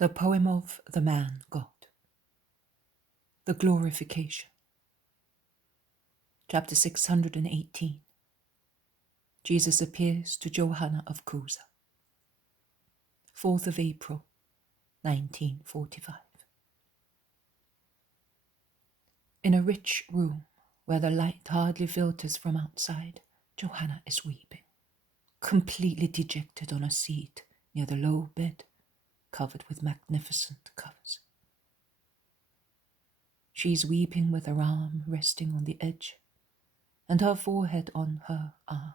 The poem of the man God. The Glorification. Chapter 618. Jesus appears to Johanna of Chuza. 4th of April, 1945. In a rich room where the light hardly filters from outside, Johanna is weeping, completely dejected on a seat near the low bed covered with magnificent covers. She is weeping with her arm resting on the edge, and her forehead on her arm,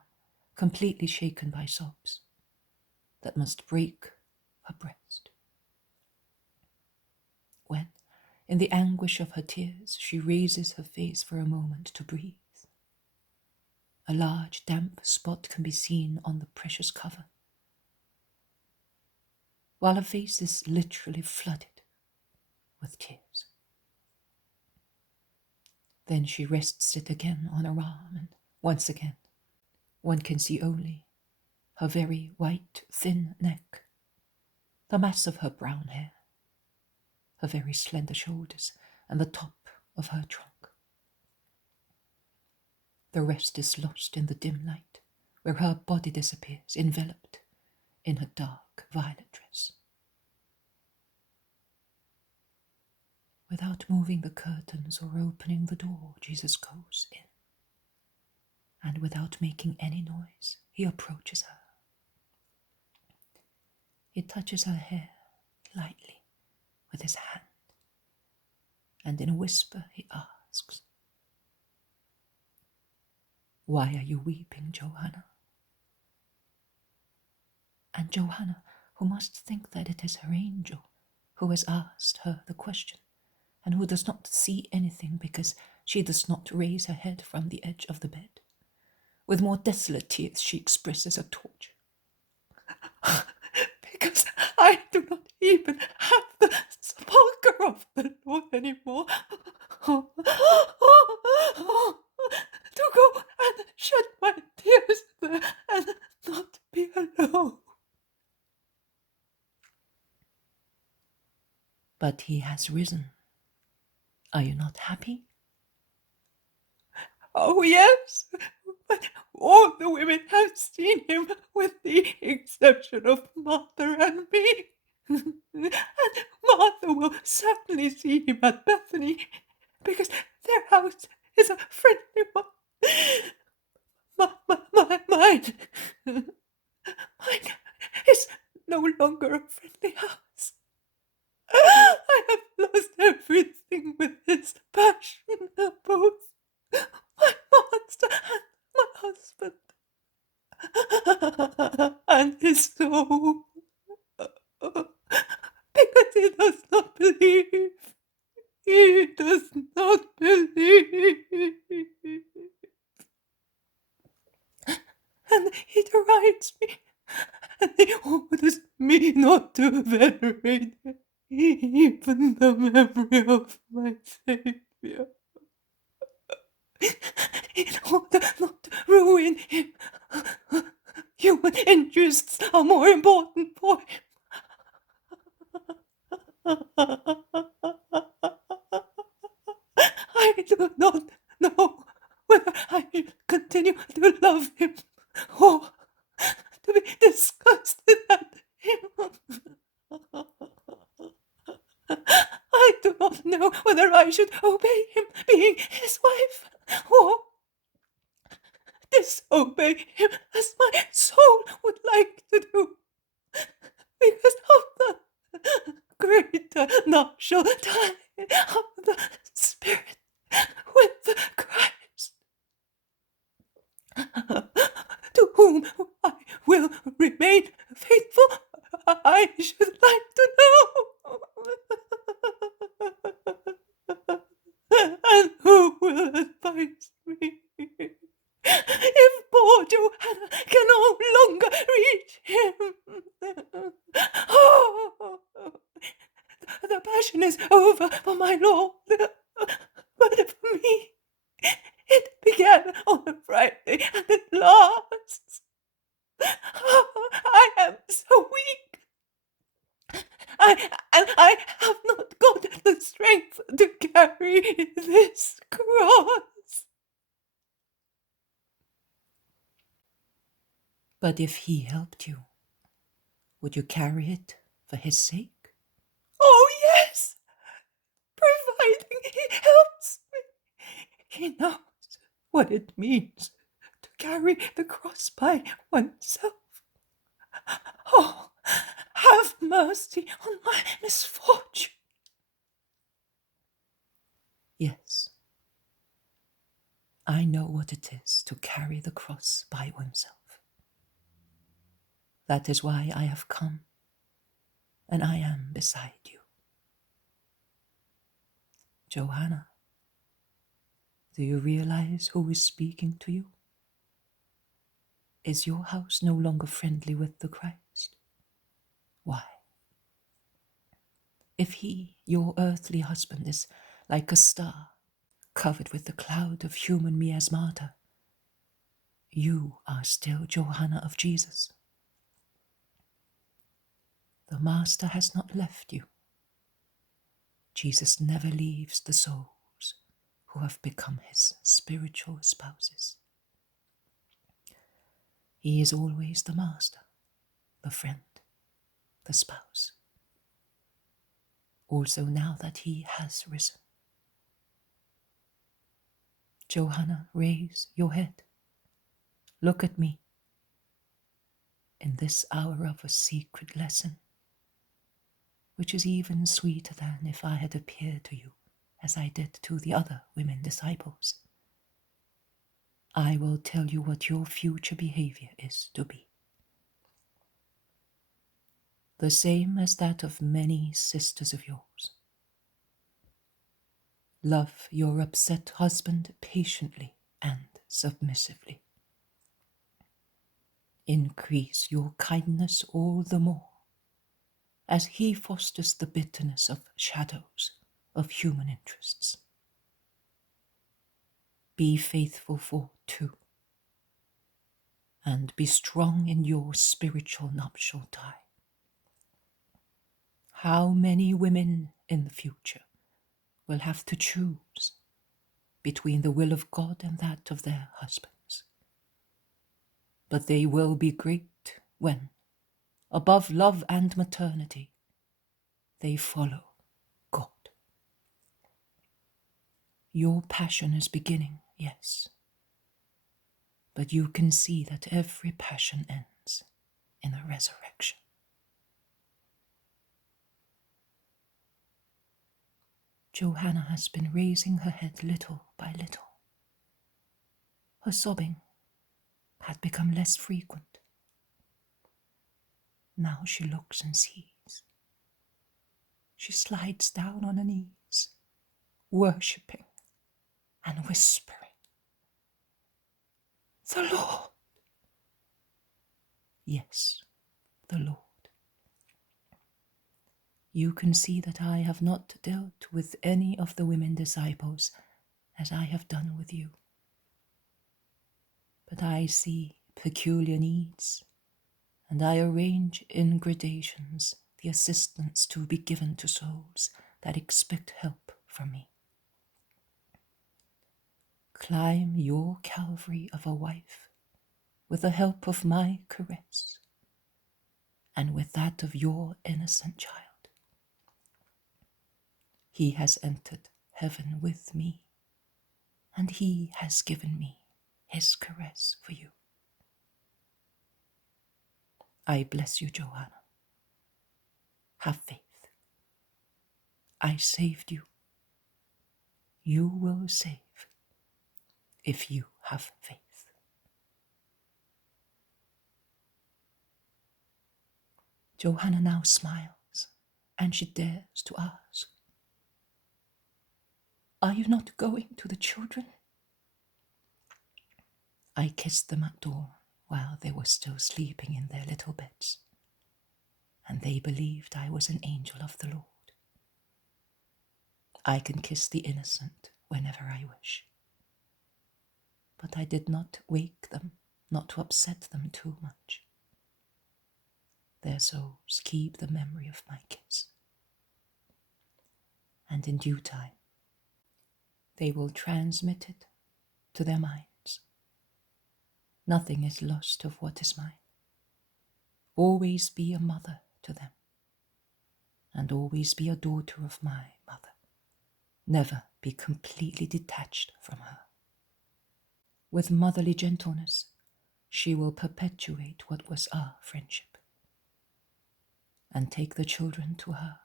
completely shaken by sobs that must break her breast. When, in the anguish of her tears, she raises her face for a moment to breathe, a large damp spot can be seen on the precious cover, while her face is literally flooded with tears. Then she rests it again on her arm, and once again one can see only her very white, thin neck, the mass of her brown hair, her very slender shoulders, and the top of her trunk. The rest is lost in the dim light, where her body disappears, enveloped in her dark violet dress. Without moving the curtains or opening the door, Jesus goes in, and without making any noise, he approaches her. He touches her hair lightly with his hand, and in a whisper he asks, "Why are you weeping, Johanna?" And Johanna, who must think that it is her angel who has asked her the question, and who does not see anything because she does not raise her head from the edge of the bed, with more desolate tears she expresses her torture. "Because I do not even have the sepulchre of the Lord anymore. To go and shed my tears there and not be alone." "But he has risen. Are you not happy?" "Oh, yes, but all the women have seen him with the exception of Martha and me. And Martha will certainly see him at Bethany, because their house is a friendly one. Mine is no longer a friendly house. I have lost everything with his passion, both my master and my husband, and his soul, because he does not believe. He does not believe. And he derides me, and he orders me not to venerate even the memory of my Saviour, in order not to ruin him. Human interests are more important for him. I do not know whether I should continue to love him or to be disgusted at him. I do not know whether I should obey him, being his wife, or disobey him as my soul would like to do, because of the greater nuptial tie of the Spirit with the Christ, to whom I will remain faithful. I should like to know. And who will advise me if poor Johanna can no longer reach him? Oh, the passion is over for my Lord, but for me it began on a Friday and it lasts. Oh, I am so weak. and I have not got the strength to carry this cross. But if he helped you, would you carry it for his sake? Oh, yes, providing he helps me. He knows what it means to carry the cross by oneself. Oh, have mercy on my misfortune. Yes, I know what it is to carry the cross by oneself. That is why I have come, and I am beside you. Johanna, do you realize who is speaking to you? Is your house no longer friendly with the Christ? Why? If he, your earthly husband, is like a star, covered with the cloud of human miasmata, you are still Johanna of Jesus. The Master has not left you. Jesus never leaves the souls who have become his spiritual spouses. He is always the Master, the friend, the spouse. Also now that he has risen. Johanna, raise your head. Look at me. In this hour of a secret lesson, which is even sweeter than if I had appeared to you as I did to the other women disciples, I will tell you what your future behavior is to be. The same as that of many sisters of yours. Love your upset husband patiently and submissively. Increase your kindness all the more, as he fosters the bitterness of shadows of human interests. Be faithful for two, and be strong in your spiritual nuptial tie. How many women in the future will have to choose between the will of God and that of their husbands? But they will be great when, above love and maternity, they follow God. Your passion is beginning, yes, but you can see that every passion ends in a resurrection. Johanna has been raising her head little by little. Her sobbing had become less frequent. Now she looks and sees. She slides down on her knees, worshipping and whispering, "The Lord." Yes, the Lord. You can see that I have not dealt with any of the women disciples as I have done with you. But I see peculiar needs, and I arrange in gradations the assistance to be given to souls that expect help from me. Climb your Calvary of a wife with the help of my caress, and with that of your innocent child. He has entered heaven with me, and he has given me his caress for you. I bless you, Johanna. Have faith. I saved you. You will save if you have faith. Johanna now smiles, and she dares to ask, "Are you not going to the children?" I kissed them at dawn while they were still sleeping in their little beds, and they believed I was an angel of the Lord. I can kiss the innocent whenever I wish. But I did not wake them, not to upset them too much. Their souls keep the memory of my kiss. and in due time they will transmit it to their minds. Nothing is lost of what is mine. Always be a mother to them, and always be a daughter of my mother. Never be completely detached from her. With motherly gentleness, she will perpetuate what was our friendship, and take the children to her.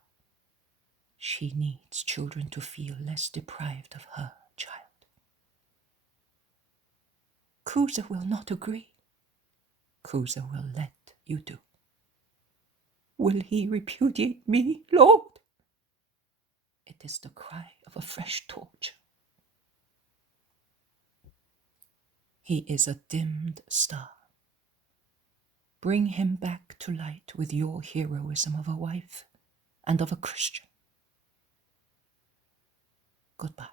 She needs children to feel less deprived of her child. Chuza will not agree. Chuza will let you do. Will he repudiate me, Lord? It is the cry of a fresh torture. He is a dimmed star. Bring him back to light with your heroism of a wife and of a Christian. Goodbye.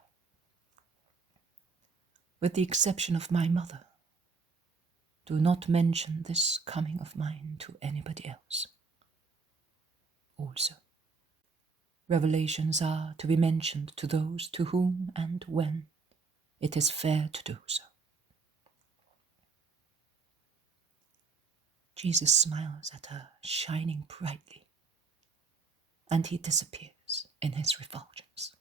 With the exception of my mother, do not mention this coming of mine to anybody else. Also, revelations are to be mentioned to those to whom and when it is fair to do so. Jesus smiles at her, shining brightly, and he disappears in his refulgence.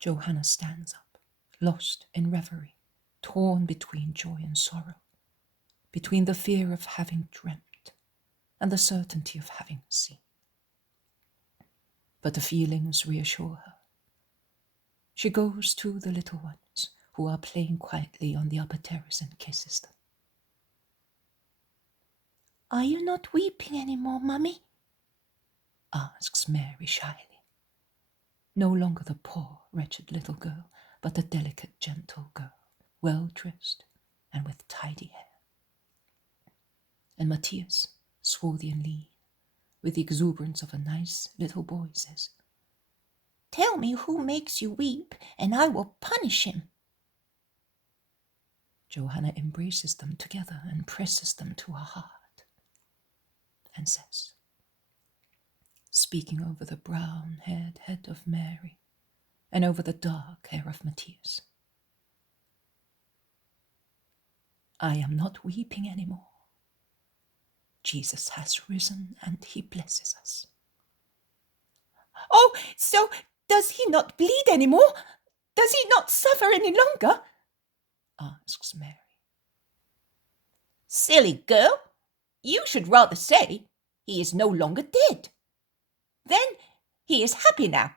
Johanna stands up, lost in reverie, torn between joy and sorrow, between the fear of having dreamt and the certainty of having seen. But the feelings reassure her. She goes to the little ones who are playing quietly on the upper terrace and kisses them. Are you not weeping any more, Mummy? Asks Mary shyly. No longer the poor, wretched little girl, but the delicate, gentle girl, well-dressed and with tidy hair. And Matthias, swarthy and lean, with the exuberance of a nice little boy, says, Tell me who makes you weep, and I will punish him. Johanna embraces them together and presses them to her heart, and says, speaking over the brown-haired head of Mary and over the dark hair of Matthias, I am not weeping any more. Jesus has risen and he blesses us. Oh, so does he not bleed any more? Does he not suffer any longer? Asks Mary. Silly girl, you should rather say he is no longer dead. Then he is happy now,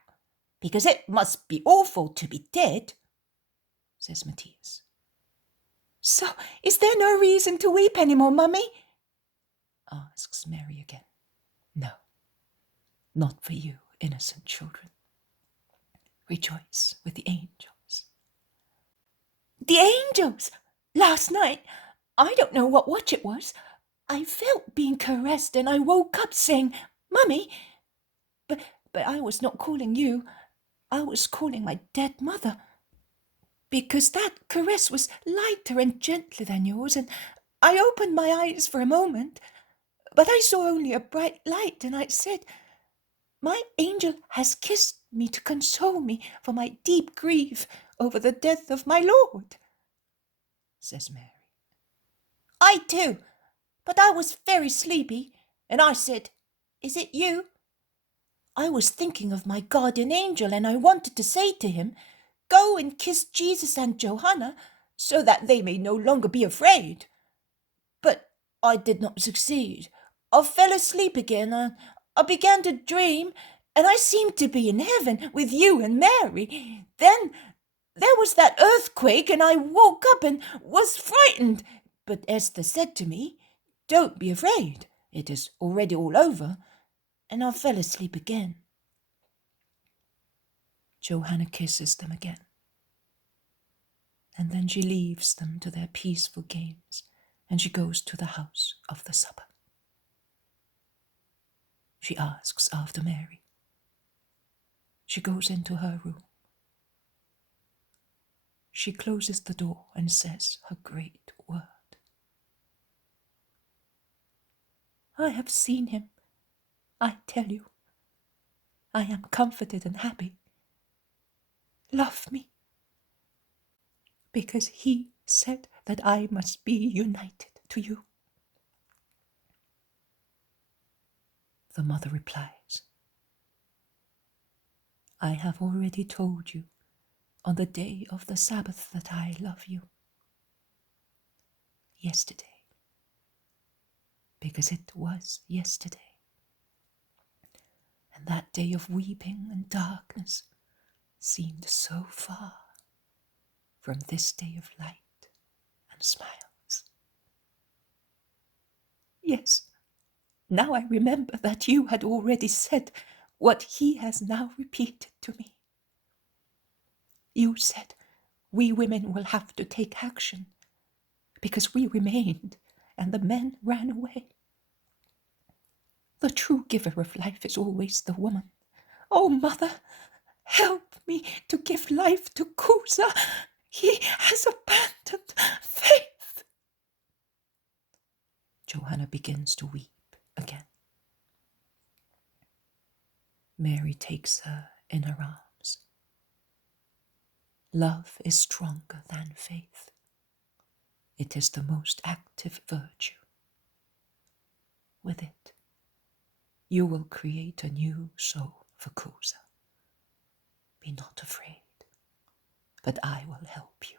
because it must be awful to be dead, says Matthias. So is there no reason to weep any more, Mummy? Asks Mary again. No, not for you, innocent children. Rejoice with the angels. The angels! Last night, I don't know what watch it was, I felt being caressed and I woke up saying, Mummy, but I was not calling you. I was calling my dead mother. Because that caress was lighter and gentler than yours, and I opened my eyes for a moment, but I saw only a bright light, and I said, My angel has kissed me to console me for my deep grief over the death of my Lord, says Mary. I too, but I was very sleepy, and I said, Is it you? I was thinking of my guardian angel, and I wanted to say to him, Go and kiss Jesus and Johanna, so that they may no longer be afraid. But I did not succeed. I fell asleep again, and I began to dream, and I seemed to be in heaven with you and Mary. Then there was that earthquake, and I woke up and was frightened. But Esther said to me, Don't be afraid, it is already all over, and I fell asleep again. Johanna kisses them again, and then she leaves them to their peaceful games, and she goes to the house of the supper. She asks after Mary. She goes into her room. She closes the door and says her great word. I have seen him, I tell you, I am comforted and happy. Love me, because he said that I must be united to you. The mother replies, I have already told you on the day of the Sabbath that I love you. Yesterday, because it was yesterday. And that day of weeping and darkness seemed so far from this day of light and smiles. Yes, now I remember that you had already said what he has now repeated to me. You said we women will have to take action because we remained and the men ran away. The true giver of life is always the woman. Oh, mother, help me to give life to Chuza. He has abandoned faith. Johanna begins to weep again. Mary takes her in her arms. Love is stronger than faith. It is the most active virtue. With it, you will create a new soul for Chuza. Be not afraid, but I will help you.